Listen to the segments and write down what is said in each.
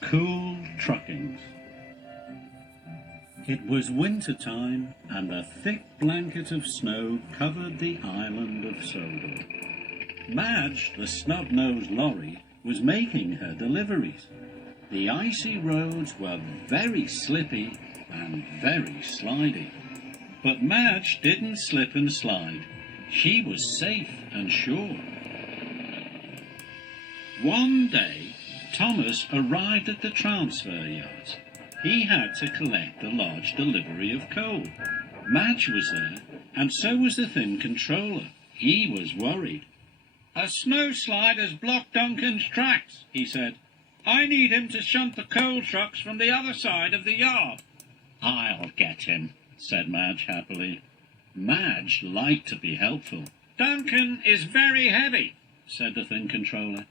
Cool truckings. It was winter time, and a thick blanket of snow covered the island of Sodor. Madge, the snub-nosed lorry, was making her deliveries. The icy roads were very slippy and very slidey. But Madge didn't slip and slide. She was safe and sure. One day, Thomas arrived at the transfer yards. He had to collect a large delivery of coal. Madge was there, and so was the thin controller. He was worried. "A snowslide has blocked Duncan's tracks," he said. "I need him to shunt the coal trucks from the other side of the yard." "I'll get him," said Madge happily. Madge liked to be helpful. "Duncan is very heavy," said the thin controller.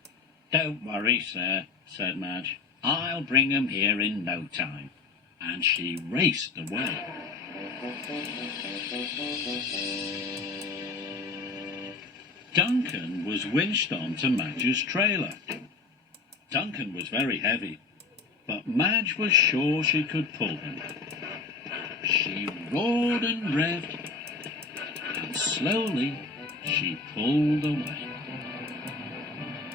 "Don't worry, sir," said Madge. "I'll bring him here in no time." And she raced away. Duncan was winched on to Madge's trailer. Duncan was very heavy, but Madge was sure she could pull him. She roared and revved, and slowly she pulled away.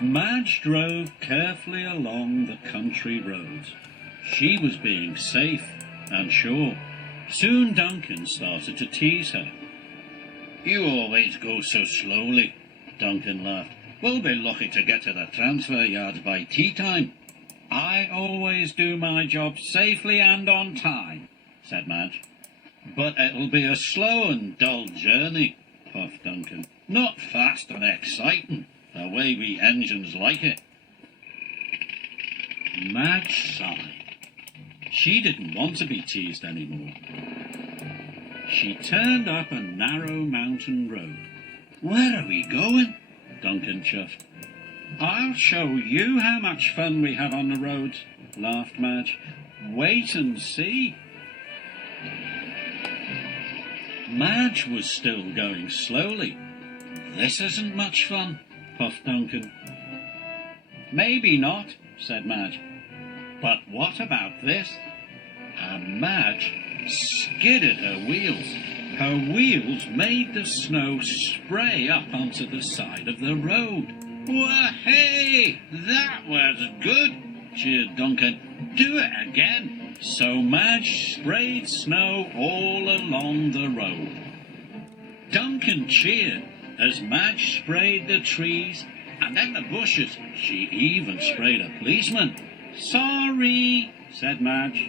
Madge drove carefully along the country roads. She was being safe and sure. Soon Duncan started to tease her. "You always go so slowly," Duncan laughed. "We'll be lucky to get to the transfer yards by tea time." "I always do my job safely and on time," said Madge. "But it'll be a slow and dull journey," puffed Duncan. "Not fast and exciting, the way we engines like it." Madge sighed. She didn't want to be teased anymore. She turned up a narrow mountain road. "Where are we going?" Duncan chuffed. "I'll show you how much fun we have on the roads," laughed Madge. "Wait and see." Madge was still going slowly. "This isn't much fun," puffed Duncan. "Maybe not," said Madge. "But what about this?" And Madge skidded her wheels. Her wheels made the snow spray up onto the side of the road. "Wah-hey! That was good!" cheered Duncan. "Do it again." So Madge sprayed snow all along the road. Duncan cheered as Madge sprayed the trees and then the bushes. She even sprayed a policeman. "Sorry," said Madge.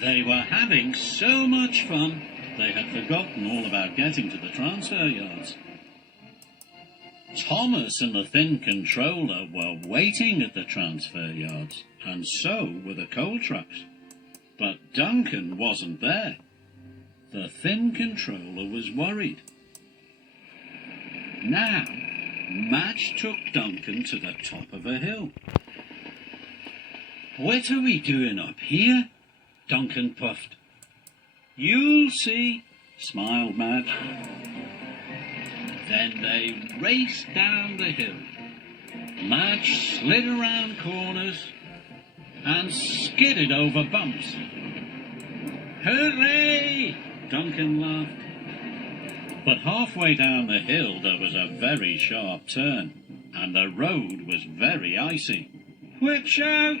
They were having so much fun, they had forgotten all about getting to the transfer yards. Thomas and the thin controller were waiting at the transfer yards, and so were the coal trucks. But Duncan wasn't there. The thin controller was worried. Now, Madge took Duncan to the top of a hill. "What are we doing up here?" Duncan puffed. "You'll see," smiled Madge. Then they raced down the hill. Madge slid around corners and skidded over bumps. "Hooray!" Duncan laughed. But halfway down the hill there was a very sharp turn, and the road was very icy. "Watch out!"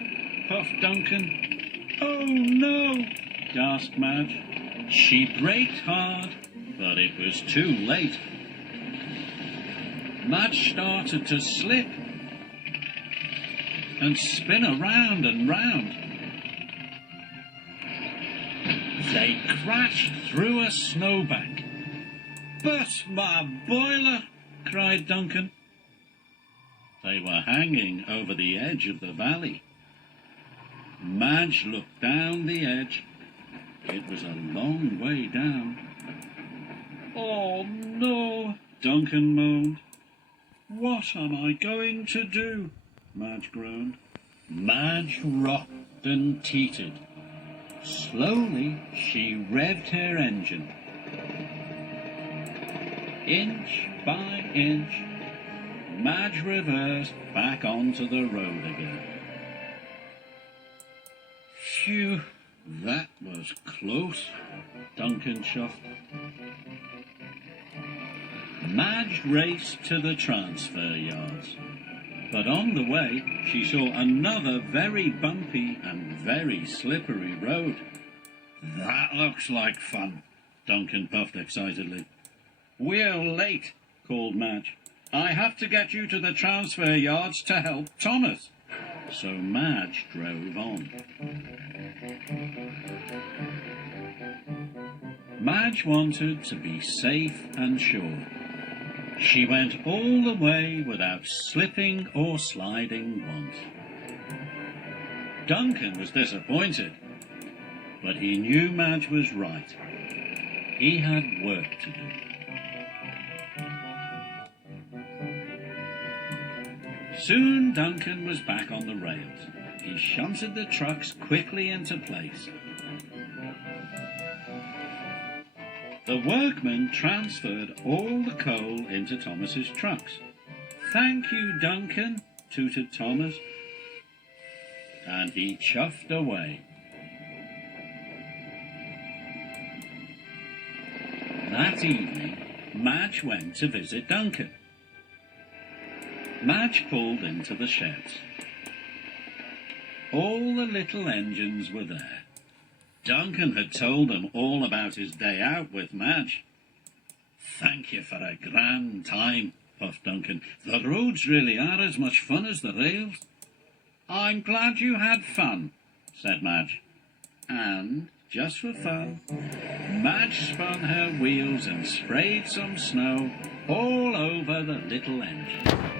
puffed Duncan. "Oh no!" gasped Madge. She braked hard, but it was too late. Madge started to slip and spin around and round. They crashed through a snowbank. "But my boiler!" cried Duncan. They were hanging over the edge of the valley. Madge looked down the edge. It was a long way down. "Oh no!" Duncan moaned. "What am I going to do?" Madge groaned. Madge rocked and teetered. Slowly she revved her engine. Inch by inch, Madge reversed back onto the road again. Phew, that was close, Duncan chuffed. Madge raced to the transfer yards, but on the way she saw another very bumpy and very slippery road. That looks like fun, Duncan puffed excitedly. We're late, called Madge. I have to get you to the transfer yards to help Thomas. So Madge drove on. Madge wanted to be safe and sure. She went all the way without slipping or sliding once. Duncan was disappointed, but he knew Madge was right. He had work to do. Soon Duncan was back on the rails. He shunted the trucks quickly into place. The workmen transferred all the coal into Thomas's trucks. Thank you, Duncan, tooted Thomas, and he chuffed away. That evening, Madge went to visit Duncan. Madge pulled into the sheds. All the little engines were there. Duncan had told them all about his day out with Madge. Thank you for a grand time, puffed Duncan. The roads really are as much fun as the rails. I'm glad you had fun, said Madge. And, just for fun, Madge spun her wheels and sprayed some snow all over the little engine.